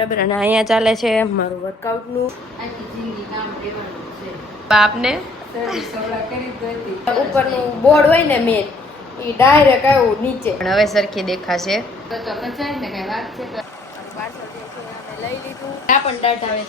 બરાબર. અને અહીંયા ચાલે છે મારું વર્કઆઉટનું. આપને ઉપરનું બોર્ડ હોય ને મેન એ ડાયરેક્ટ આવ્યું નીચે, પણ હવે સરખી દેખાશે. લઈ લીધું. આ પણ ડાટ આવે.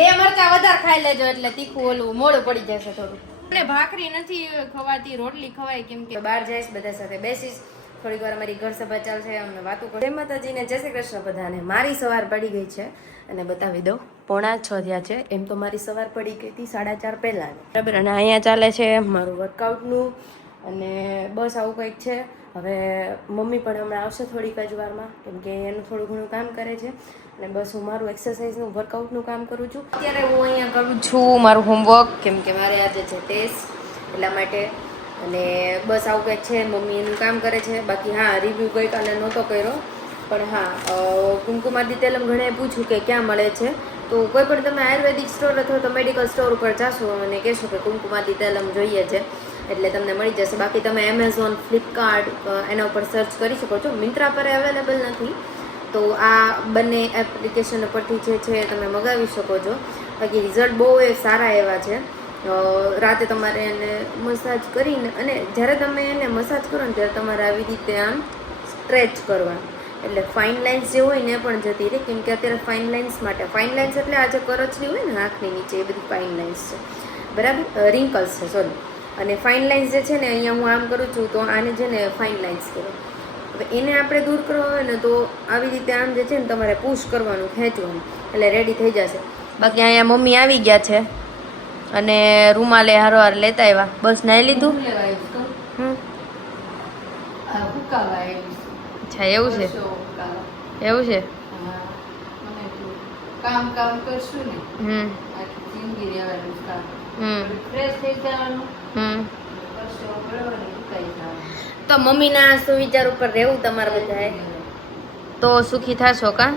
2 મરચા વધારે ખાઈ લેજો એટલે તીખું ઓલું મોડું પડી જશે થોડું. આપણે ભાખરી નથી ખવાતી, રોટલી ખવાય કેમ કે બહાર જઈશ, બધા સાથે બેસીશ, થોડીક વાર અમારી ઘર સભા ચાલશે, અમને વાતો કરો. જય માતાજીને જય શ્રી કૃષ્ણ બધાને. મારી સવાર પડી ગઈ છે અને બતાવી દઉં 5:45 થયા છે. એમ તો મારી સવાર પડી ગઈ હતી 4:30 પહેલા. બરાબર. અને અહીંયા ચાલે છે મારું વર્કઆઉટનું અને બસ આવું કંઈક છે. હવે મમ્મી પણ હમણાં આવશે થોડીક જ વારમાં, કેમ કે એનું થોડું ઘણું કામ કરે છે અને બસ હું મારું એક્સરસાઇઝનું વર્કઆઉટનું કામ કરું છું. અત્યારે હું અહીંયા કરું છું મારું હોમવર્ક, કેમ કે મારે આજે છે ટેસ્ટ, એટલા માટે. અને બસ આવું કંઈક છે. મમ્મી એનું કામ કરે છે. બાકી હા, રિવ્યૂ ગઈકાલે નહોતો કર્યો, પણ હા કુમકુમાદી તેલમ ઘણાએ પૂછ્યું કે ક્યાં મળે છે, તો કોઈ પણ તમે આયુર્વેદિક સ્ટોર અથવા તો મેડિકલ સ્ટોર ઉપર જાશો અને કહેશો કે કુમકુમાદી તેલમ જોઈએ છે એટલે તમને મળી જશે. બાકી તમે એમેઝોન, ફ્લિપકાર્ટ એના ઉપર સર્ચ કરી શકો છો. મિન્ત્રા પર અવેલેબલ નથી, તો આ બંને એપ્લિકેશન પરથી જે છે તમે મગાવી શકો છો. બાકી રિઝલ્ટ બહુ સારા એવા છે. રાતે તમારે એને મસાજ કરીને, અને જ્યારે તમે એને મસાજ કરો ને ત્યારે તમારે આવી રીતે આમ સ્ટ્રેચ કરવા, એટલે ફાઇન લાઇન્સ જે હોય ને એ પણ જતી રહે. કેમ કે અત્યારે ફાઇન લાઇન્સ માટે, ફાઇન લાઇન્સ એટલે આ જે કરચલી હોય ને આંખની નીચે, એ બધી ફાઇન લાઇન્સ છે, બરાબર, રિંકલ્સ છે, સોરી. અને ફાઇન લાઇન્સ જે છે ને અહીંયા હું આમ કરું છું તો આને છે ને ફાઇન લાઇન્સ કહેવાય. હવે એને આપણે દૂર કરવા હોય ને તો આવી રીતે આમ જે છે ને તમારે પુશ કરવાનું, ખેંચવાનું, એટલે રેડી થઈ જશે. બાકી અહીંયા મમ્મી આવી ગયા છે અને રૂમાલે હારોહાર લેતા આવ્યા. બસ નાઈ લીધું. અચ્છા, એવું છે, એવું છે. કામ કરશું ને આખી જિંદગી રહેવાનું કામ, ફ્રેશ થઈ જવાનું, તો મમ્મીના સુવિચાર ઉપર રહેવું તમારે બધાએ, તો સુખી થશો કા.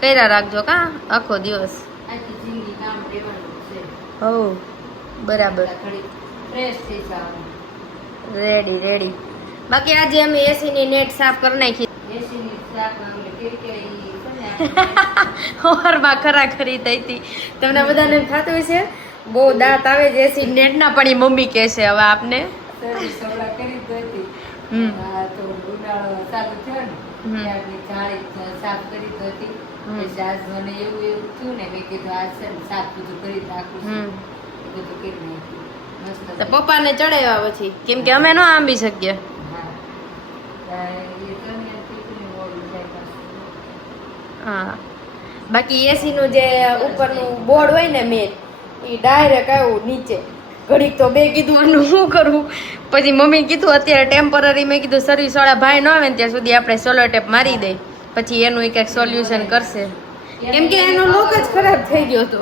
કર્યા રાખજો કા આખો દિવસ. આખી જિંદગી કામ રહેવાનું છે. હો, બરાબર. ફ્રેશ થઈ જવાનું. Ready ready. બાકી આજે અમે એસી ની નેટ સાફ કરી નાખી. એસી ની સાફ હોરમાં ખરાખરી થઈ હતી. તમને બધાને થતું હશે બહુ દાંત આવે છે એસી નેટ ના, પણ એ મમ્મી કહે છે હવે આપને સવડા કરી જ હતી. તો ઉનાળો ચાલુ થયો ને ત્યારની જાળી સાફ કરી જ હતી. પછી આજ મને એવું થયું ને, મેં કીધું આજ છે ને સાફ બધું કરી નાખું છું, એ બધું કરી નાખ્યું. તો પપ્પાને ચડાવ્યા પછી, કેમ કે અમે ન આંબી શકીએ. હા, બાકી એસી નું જે ઉપરનું બોર્ડ હોય ને મેન એ ડાયરેક્ટ આવ્યું નીચે. ઘડીક તો બે કીધું આનું શું કરવું, પછી મમ્મી કીધું અત્યારે ટેમ્પરરી, મેં કીધું સર્વિસ વાળા ભાઈ ન આવે ને ત્યાં સુધી આપણે સોલો ટેપ મારી દઈ, પછી એનું એક સોલ્યુશન કરશે, કેમ કે એનો લોક જ ખરાબ થઈ ગયો હતો.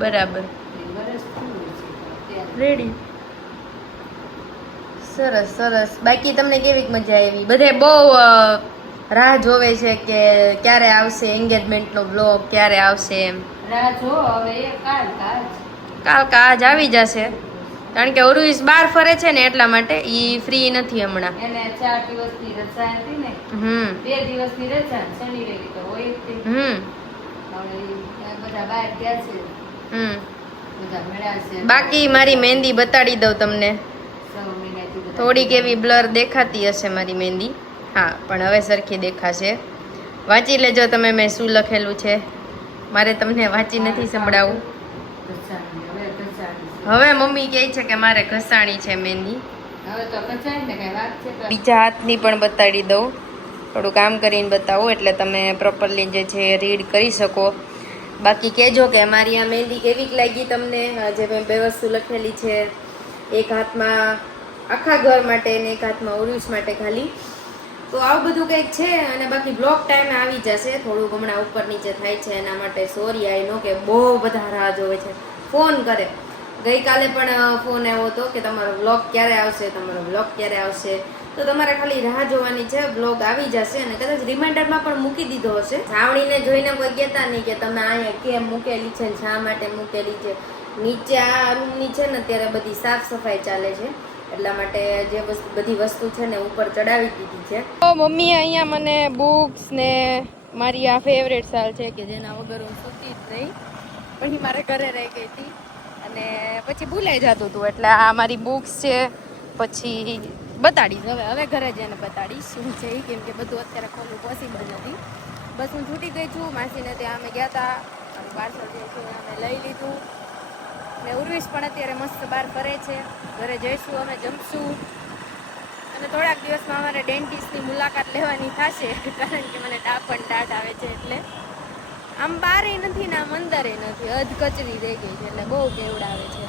બરાબર, રેડી. સરસ સરસ. બાકી તમને કેવી મજા આવી? બધે બહુ રાહ જોવે છે કે ક્યારે આવશે એન્ગેજમેન્ટ નો બ્લોગ, ક્યારે આવશે એમ. રાહ જો, હવે કાલ આજ આવી જશે, કારણ કે ઓરુઈસ બહાર ફરે છે ને એટલા માટે ઈ ફ્રી નથી હમણાં. એને 4 દિવસની રજા હતી ને, 2 દિવસની રજા, શનિ રવિ તો હોય જ. હવે બધા બહાર ગયા છે, બધા મળ્યા છે. બાકી મારી મહેંદી બતાડી દઉં તમને. થોડીક એવી બ્લર દેખાતી હશે મારી મહેંદી, હા, પણ હવે સરખી દેખાશે. વાંચી લેજો તમે મેં શું લખેલું છે. મારે તમને વાંચી નથી સંભળાવું. હવે મમ્મી કહે છે કે મારે ઘસાણી છે મહેંદી. હવે તો ઘસાય ને, કઈ વાત છે. બીજા હાથની પણ બતાડી દઉં, થોડું કામ કરીને બતાવું એટલે તમે પ્રોપરલી જે છે રીડ કરી શકો. બાકી કહેજો કે મારી આ મહેંદી કેવી લાગી તમને. જે મેં 2 વસ્તુ લખેલી છે, એક હાથમાં આખા ઘર માટે ને એક હાથમાં ઉરુસ માટે ખાલી. તો આવું બધું કંઈક છે. અને બાકી બ્લોક ટાઈમે આવી જશે, થોડુંક હમણાં ઉપર નીચે થાય છે એના માટે સોરી. આઈ નો કે બહુ બધા રાહ જોવે છે, ફોન કરે. ગઈકાલે પણ ફોન આવ્યો હતો કે તમારો બ્લોગ ક્યારે આવશે, તમારો બ્લોગ ક્યારે આવશે. તો તમારે ખાલી રાહ જોવાની છે, બ્લોગ આવી જશે અને કદાચ રિમાઇન્ડરમાં પણ મૂકી દીધો હશે. છાવણીને જોઈને કોઈ કહેતા નહીં કે તમે અહીંયા કેમ મૂકેલી છે ને શા માટે મૂકેલી છે. નીચે આ રૂમની છે ને ત્યારે બધી સાફ સફાઈ ચાલે છે, એટલા માટે જે બધી વસ્તુ છે ને ઉપર ચડાવી દીધી છે. તો મમ્મીએ અહીંયા મને બુક્સ ને મારી આ ફેવરેટ સાલ છે કે જેના વગર હું સૂતી જ નહીં, પછી મારે ઘરે રહી ગઈ હતી અને પછી ભૂલાઈ જતું હતું. એટલે આ મારી બુક્સ છે, પછી બતાડીશ હવે ઘરે જઈને બતાડીશ શું છે, કેમ કે બધું અત્યારે ખોલવું પોસિબલ નથી. બસ હું છૂટી ગઈ છું. માસીને ત્યાં અમે ગયા હતા, મારું પાર્સલ જે છે અમે લઈ લીધું ને ઉર્વિશ પણ અત્યારે મસ્ત બહાર ફરે છે. ઘરે જઈશું, અમે જમશું અને થોડાક દિવસમાં અમારે ડેન્ટિસ્ટની મુલાકાત લેવાની થશે, કારણ કે મને ટાટ આવે છે. એટલે આમ બારે નથી ને આમ અંદરે નથી, અધ કચરી રહી ગઈ છે, એટલે બહુ કેવડાવે છે.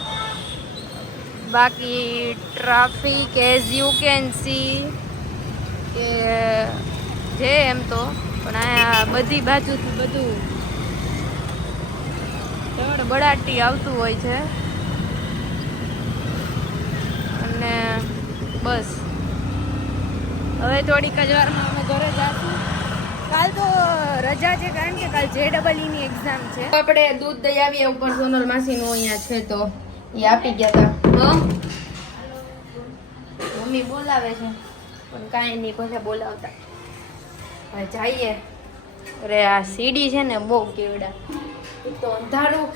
બાકી traffic as you can see કે છે એમ તો, પણ અહીંયા બધી બાજુથી બધું બળાટી આવતું હોય છે. અને બસ હવે થોડીક જ વારમાં અમે ઘરે જઈશું. કાલ તો રજા છે, કારણ કે કાલ JEE ની એક્ઝામ છે. આપણે દૂધ દઈ આવીએ ઉપર. સોનલ માસીનું અહીંયા છે તો એ આપી ગયા હતા. મમ્મી બોલાવે છે પણ કાંઈ નહીં, કોઈ બોલાવતા. હવે જઈએ. અરે આ સીડી છે ને બહુ કેવડા, એક તો અંધારું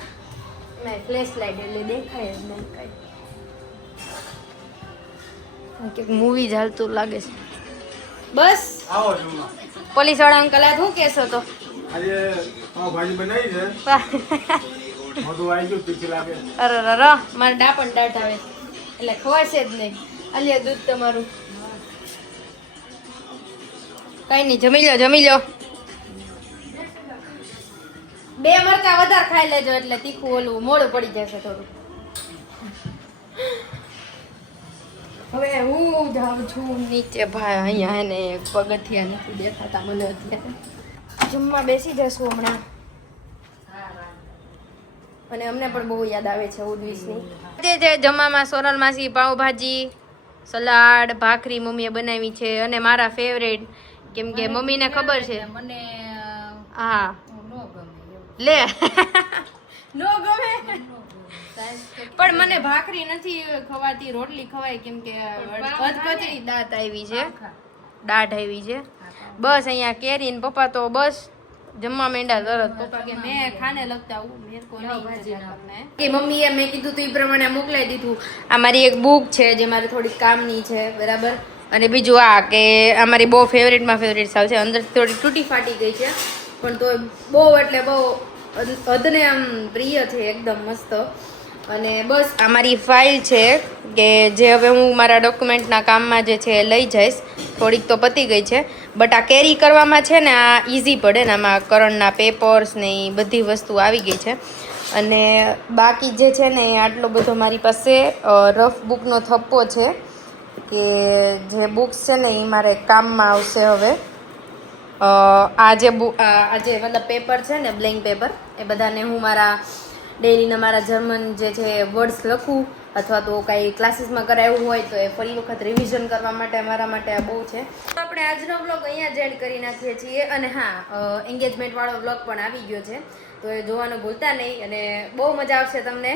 ને ફ્લેશ લાઇટ એટલે દેખાય જ નહીં કાંઈ. કંઈક મૂવી ચાલતું લાગે છે. બસ પોલીસ વાળા અંકલ આ શું કહેશો તો? આજે ભાજી બનાવી છે. મોઢું આવી ગયું તીખી લાગે. અરે મારે ડાપણ ડાટ આવે એટલે ખવાશે જ નહીં. અલ્યા દૂધ તમારું. કઈ નહીં, જમી લો. 2 મરચાં વધારે ખાઈ લેજો એટલે તીખું ઓલું મોડું પડી જશે થોડું. હવે હું જાઉં છું નીચે. ભાઈ અહીંયા હે ને પગથિયા નથી દેખાતા મને અત્યારે. જમવા બેસી જશું હમણાં. અને અમને પણ બહુ યાદ આવે છે ઉર્વિશની. જે જમવામાં સોનલ માસી પાવભાજી, સલાડ, ભાખરી મમ્મીએ બનાવી છે અને મારા ફેવરેટ, કેમ કે મમ્મીને ખબર છે મને હા નો ગમે લે નો ગમે પણ મને ભાખરી નથી ખવાતી, રોટલી ખવાય, કેમ કે કચરી દાંત આવી છે, દાઢ આવી છે. બસ અહીંયા કેરી ને પપ્પા તો બસ જમવા માંડ્યા તરત. પપ્પા કે મેં ખાને લગતા હું મેર કો નહીં કરને કે મમ્મીએ મેં કીધું તું એ પ્રમાણે મોકલાઈ દીધું. આ મારી એક બુક છે જે મારે થોડી કામની છે, બરાબર. અને બીજું આ કે આ મારી બહુ ફેવરેટમાં ફેવરેટ સાવ છે. અંદર થોડી તૂટી ફાટી ગઈ છે પણ તો બહુ એટલે બહુ હદને આમ પ્રિય છે, એકદમ મસ્ત. અને બસ આ મારી ફાઇલ છે કે જે હવે હું મારા ડોક્યુમેન્ટના કામમાં જે છે એ લઈ જઈશ. થોડીક તો પતી ગઈ છે, બટ આ કેરી કરવામાં છે ને આ ઇઝી પડે ને, આમાં કરણના પેપર્સ ને એ બધી વસ્તુ આવી ગઈ છે. અને બાકી જે છે ને એ આટલો બધો મારી પાસે રફ બુકનો થપ્પો છે કે જે બુક્સ છે ને એ મારે કામમાં આવશે હવે. આ જે મતલબ પેપર છે ને બ્લેન્ક પેપર, એ બધાને હું મારા ડેલીના મારા જર્મન જે છે વર્ડ્સ લખું, અથવા તો કાંઈ ક્લાસીસમાં કરાવ્યું હોય તો એ ફરી વખત રિવિઝન કરવા માટે મારા માટે આ બહુ છે. આપણે આજનો વ્લોગ અહીંયા જ એન્ડ કરી નાખીએ છીએ. અને હા, એન્ગેજમેન્ટ વાળો વ્લોગ પણ આવી ગયો છે તો એ જોવાનું ભૂલતા નહીં અને બહુ મજા આવશે તમને.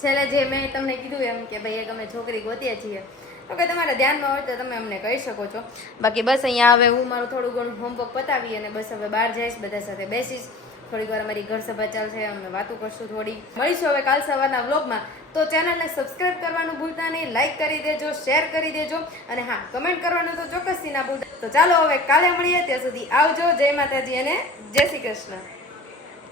છેલ્લે જે મેં તમને કીધું એમ કે ભાઈ એક અમે છોકરી ગોતીએ છીએ, તો કે તમારા ધ્યાનમાં હોય તો તમે અમને કહી શકો છો. બાકી બસ અહીંયા હવે હું મારું થોડું ઘણું હોમવર્ક પતાવી અને બસ હવે બહાર જઈશ, બધા સાથે બેસીશ, થોડીક વાર અમારી ઘર સભા ચાલશે, અમે વાતો કરશું થોડી. મળીશું હવે કાલ સવારના વ્લોગમાં. તો ચેનલને સબસ્ક્રાઇબ કરવાનું ભૂલતા નહીં, લાઇક કરી દેજો, શેર કરી દેજો અને હા, કમેન્ટ કરવાનું તો ચોક્કસથી ના ભૂલતા. તો ચાલો હવે કાલે મળીએ, ત્યાં સુધી આવજો. જય માતાજી અને જય શ્રી કૃષ્ણ.